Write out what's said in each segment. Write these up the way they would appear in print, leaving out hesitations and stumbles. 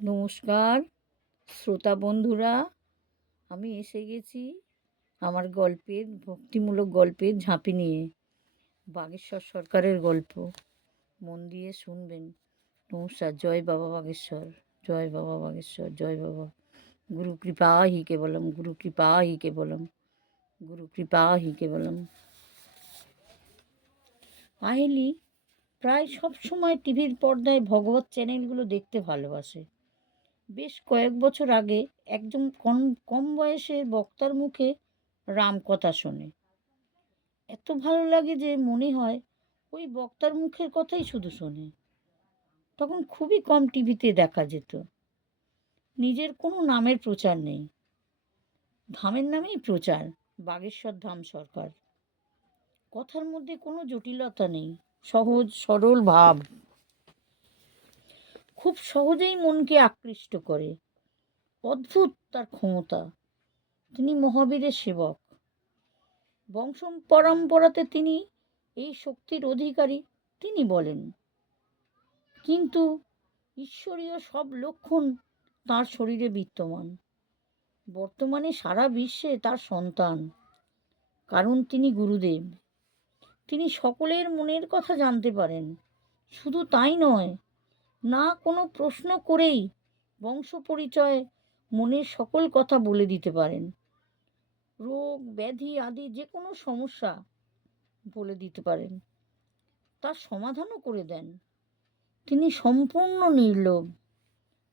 নমস্কার শ্রোতা বন্ধুরা, আমি এসে গেছি আমার ভক্তিমূলক গল্পের ঝাঁপি নিয়ে। বাগেশ্বর সরকারের গল্প, মন দিয়ে শুনবেন। নমস্কার। জয় বাবা বাগেশ্বর, জয় বাবা বাগেশ্বর, জয় বাবা। গুরু কৃপা হি কেবলম, গুরু কৃপা হি কেবলম, গুরু কৃপা হি কেবলম। আহেলি প্রায় সব সময় টিভির পর্দায় ভগবত চ্যানেলগুলো দেখতে ভালোবাসে। বেশ কয়েক বছর আগে একজন কম বয়সের বক্তার মুখে রামকথা শোনে। এত ভালো লাগে যে মনে হয় ওই বক্তার মুখের কথাই শুধু শোনে। তখন খুবই কম টিভিতে দেখা যেত। নিজের কোনো নামের প্রচার নেই, ধামের নামেই প্রচার, বাগেশ্বর ধাম সরকার। কথার মধ্যে কোনো জটিলতা নেই, সহজ সরল ভাব খুব সহজেই মনকে আকৃষ্ট করে। অদ্ভুত তার ক্ষমতা। তিনি মহাবীরের সেবক। বংশ পরম্পরাতে তিনি এই শক্তির অধিকারী, তিনি বলেন। কিন্তু ঈশ্বরীয় সব লক্ষণ তার শরীরে বিদ্যমান। বর্তমানে সারা বিশ্বে তার সন্তান, কারণ তিনি গুরুদেব। তিনি সকলের মনের কথা জানতে পারেন। শুধু তাই নয়, না কোনো প্রশ্ন করেই বংশ পরিচয়, মনের সকল কথা বলে দিতে পারেন। রোগ ব্যাধি আদি যে কোনো সমস্যা বলে দিতে পারেন, তার সমাধানও করে দেন। তিনি সম্পূর্ণ নির্লোভ,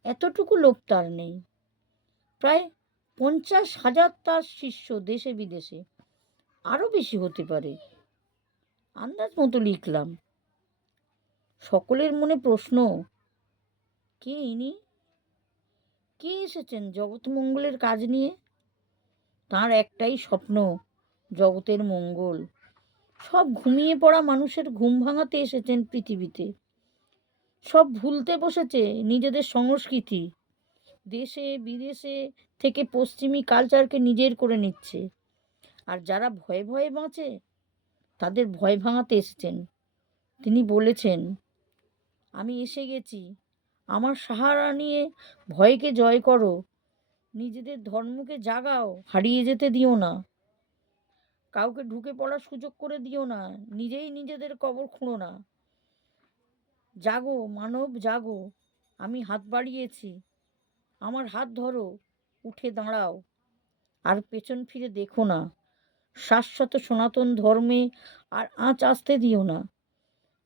এতটুকু লোভ তার নেই। প্রায় 50,000 তার শিষ্য দেশে বিদেশে, আরও বেশি হতে পারে, আন্দাজ মতো লিখলাম। সকলের মনে প্রশ্ন, কে ইনি? কে এসেছেন জগৎ মঙ্গলের কাজ নিয়ে? তার একটাই স্বপ্ন, জগতের মঙ্গল। সব ঘুমিয়ে পড়া মানুষের ঘুম ভাঙাতে এসেছেন পৃথিবীতে। সব ভুলতে বসেছে নিজেদের সংস্কৃতি, দেশে বিদেশে থেকে পশ্চিমী কালচারকে নিজের করে নিচ্ছে। আর যারা ভয়ে ভয়ে বাঁচে, তাদের ভয় ভাঙাতে এসেছেন। তিনি বলেছেন, আমি এসে গেছি, আমার সাহারা নিয়ে ভয়কে জয় করো, নিজেদের ধর্মকে জাগাও, হারিয়ে যেতে দিও না। কাউকে ঢুকে পড়ার সুযোগ করে দিও না, নিজেই নিজেদের কবর খুঁড়ো না। জাগো মানব জাগো, আমি হাত বাড়িয়েছি, আমার হাত ধরো, উঠে দাঁড়াও, আর পেছন ফিরে দেখো না। শাশ্বত সনাতন ধর্মে আর আঁচ আসতে দিও না।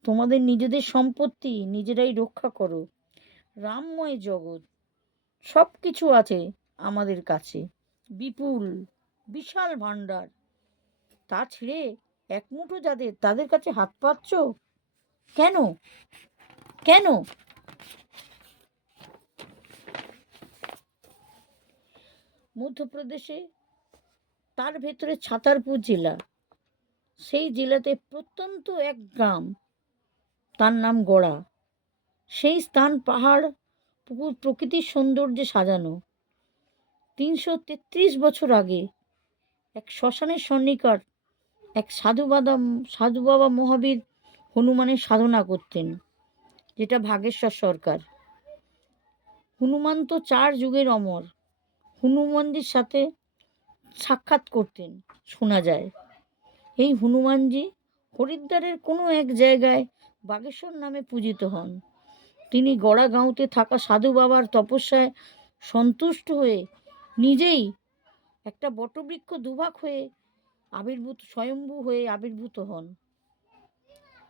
তোমাদের নিজেদের সম্পত্তি নিজেরাই রক্ষা করো। রামময় জগৎ, সব কিছু আছে আমাদের কাছে, বিপুল বিশাল ভাণ্ডার। তা ছেড়ে এক মুঠো যাদের, তাদের কাছে হাত পাচ্ছ কেন? কেন? মধ্যপ্রদেশে, তার ভেতরে ছাতারপুর জেলা, সেই জেলাতে প্রত্যন্ত এক গ্রাম, তার নাম গড়া। সেই স্থান পাহাড় পুকুর প্রকৃতির সৌন্দর্যে সাজানো। 333 বছর আগে এক শ্মশানের সন্নিকট এক সাধু বাবা মহাবীর হনুমানের সাধনা করতেন, যেটা ভাগেশ্বর সরকার। হনুমান তো 4 যুগের অমর। হনুমানজির সাথে সাক্ষাৎ করতেন শোনা যায়। এই হনুমানজি হরিদ্বারের কোনো এক জায়গায় বাগেশ্বর নামে পূজিত হন। তিনি গড়া গাঁওতে থাকা সাধু বাবার তপস্যায় সন্তুষ্ট হয়ে নিজেই একটা বটবৃক্ষ দুভাগ হয়ে স্বয়ম্ভু হয়ে আবির্ভূত হন।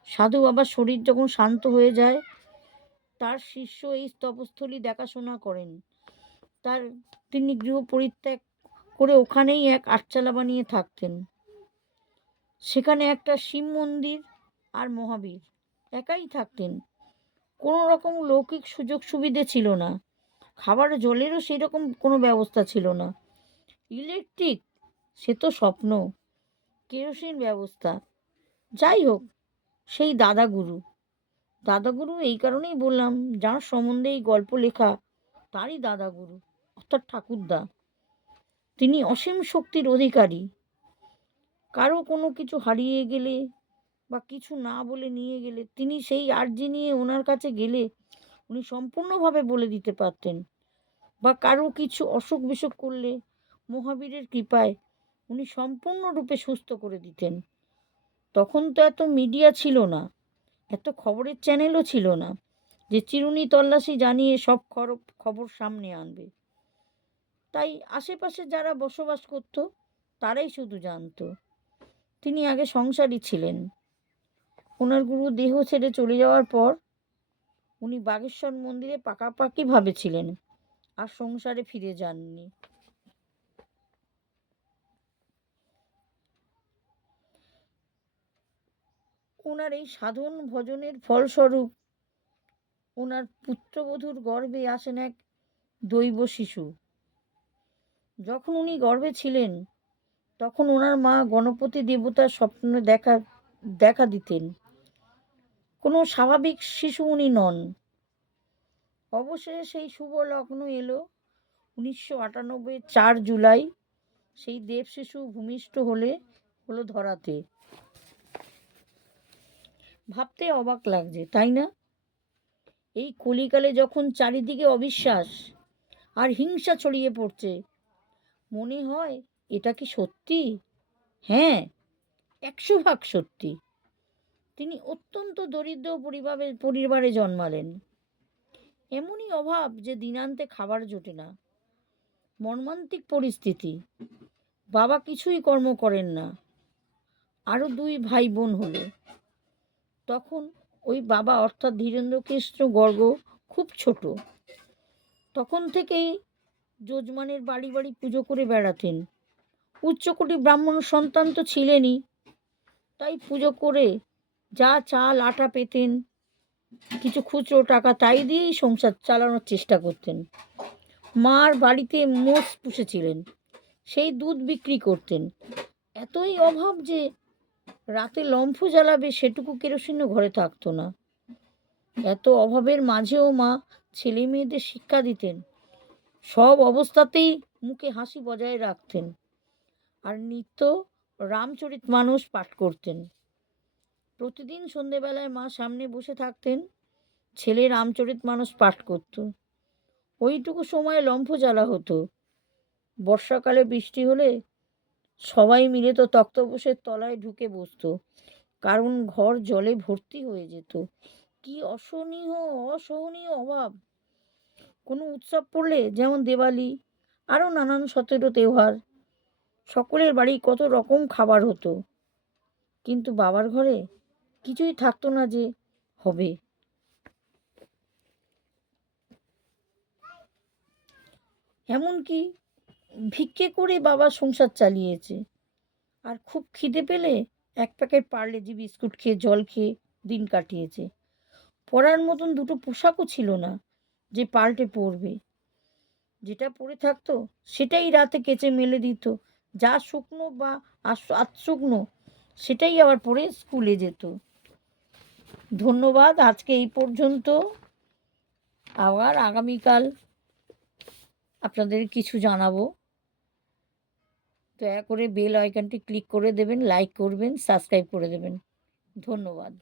সাধু বাবার শরীর যখন শান্ত হয়ে যায়, তার শিষ্য এই তপস্থলী দেখাশোনা করেন। তিনি গৃহ পরিত্যাগ করে ওখানেই এক আটচালা বানিয়ে থাকতেন। সেখানে একটা শিব মন্দির আর মহাবীর একাই থাকতেন। কোনো রকম লৌকিক সুযোগ সুবিধে ছিল না। খাবার জলেরও সেই রকম কোনো ব্যবস্থা ছিল না। ইলেকট্রিক, সে তো স্বপ্ন। কেরোসিন ব্যবস্থা, যাই হোক, সেই দাদাগুরু এই কারণেই বললাম, যার সম্বন্ধে এই গল্প লেখা, তারই দাদাগুরু, অর্থাৎ ঠাকুরদা। তিনি অসীম শক্তির অধিকারী। কারো কোনো কিছু হারিয়ে গেলে বা কিছু না বলে নিয়ে গেলে, তিনি সেই আর্জি নিয়ে ওনার কাছে গেলে উনি সম্পূর্ণভাবে বলে দিতে পারতেন, বা কারো কিছু অসুখ বিসুখ করলে মহাবীরের কৃপায় উনি সম্পূর্ণরূপে সুস্থ করে দিতেন। তখন তো এত মিডিয়া ছিল না, এত খবরের চ্যানেলও ছিল না যে চিরুনি তল্লাশি জানিয়ে সব খবর সামনে আনবে। তাই আশেপাশে যারা বসবাস করত তারাই শুধু জানতো। তিনি আগে সংসারী ছিলেন। ওনার গুরু দেহ ছেড়ে চলে যাওয়ার পর উনি বাগেশ্বর মন্দিরে পাকাপাকিভাবে ছিলেন, আর সংসারে ফিরে যাননি। ওনার এই সাধন ভজনের ফলস্বরূপ ওনার পুত্রবধূর গর্ভে আসেন এক দৈব শিশু। যখন উনি গর্ভে ছিলেন তখন ওনার মা গণপতি দেবতার স্বপ্নে দেখা দিতেন। কোনো স্বাভাবিক শিশু উনি নন। অবশেষে সেই শুভ লগ্ন এলো 1998 4 জুলাই। সেই দেব শিশু ভূমিষ্ঠ হলো ধরাতে। ভাবতে অবাক লাগছে, তাই না? এই কলিকালে যখন চারিদিকে অবিশ্বাস আর হিংসা ছড়িয়ে পড়ছে, মনে হয় এটা কি সত্যি? হ্যাঁ, 100% সত্যি। তিনি অত্যন্ত দরিদ্র পরিবারে জন্মালেন। এমনই অভাব যে দিনান্তে খাবার জোটে না, মর্মান্তিক পরিস্থিতি। বাবা কিছুই কর্ম করেন না। আরও 2 ভাই বোন হলো। তখন ওই বাবা অর্থাৎ ধীরেন্দ্রকৃষ্ণ গর্গ খুব ছোট। তখন থেকেই যজমানের বাড়ি বাড়ি পুজো করে বেড়াতেন। উচ্চকোটি ব্রাহ্মণ সন্তান তো ছিলেনই, তাই পুজো করে যা চাল আটা পেতেন, কিছু খুচরো টাকা, তাই দিয়েই সংসার চালানোর চেষ্টা করতেন। মার বাড়িতে মোষ পুষেছিলেন, সেই দুধ বিক্রি করতেন। এতই অভাব যে রাতে লম্ফ জ্বালাবে সেটুকু কেরোসিনও ঘরে থাকতো না। এত অভাবের মাঝেও মা ছেলে মেয়েদের শিক্ষা দিতেন, সব অবস্থাতেই মুখে হাসি বজায় রাখতেন, আর নিত্য রামচরিতমানস পাঠ করতেন। প্রতিদিন সন্ধেবেলায় মা সামনে বসে থাকতেন, ছেলে রামচরিতমানস পাঠ করত। ওইটুকু সময় লম্ফ জ্বালা হতো। বর্ষাকালে বৃষ্টি হলে সবাই মিলে তো তক্তপোষের তলায় ঢুকে বসতো, কারণ ঘর জলে ভর্তি হয়ে যেত। কি অসহনীয় অভাব! কোনো উৎসব পড়লে, যেমন দেওয়ালি, আরও নানান 17 তেওহার, সকলের বাড়ি কত রকম খাবার হতো, কিন্তু বাবার ঘরে কিছুই থাকতো না যে হবে। এমনকি ভিক্ষে করে বাবা সংসার চালিয়েছে। আর খুব খিদে পেলে 1 প্যাকেট পার্লেজি বিস্কুট খেয়ে, জল খেয়ে দিন কাটিয়েছে। পরার মতন 2টো পোশাকও ছিল না যে পাল্টে পরবে। যেটা পরে থাকতো সেটাই রাতে কেচে মেলে দিত। যা শুকনো বা আধশুকনো সেটাই আবার পরে স্কুলে যেত। ধন্যবাদ, আজকে এই পর্যন্ত। আবার আগামীকাল আপনাদের কিছু জানাবো। দয়া করে বেল আইকনটি ক্লিক করে দেবেন, লাইক করবেন, সাবস্ক্রাইব করে দেবেন। ধন্যবাদ।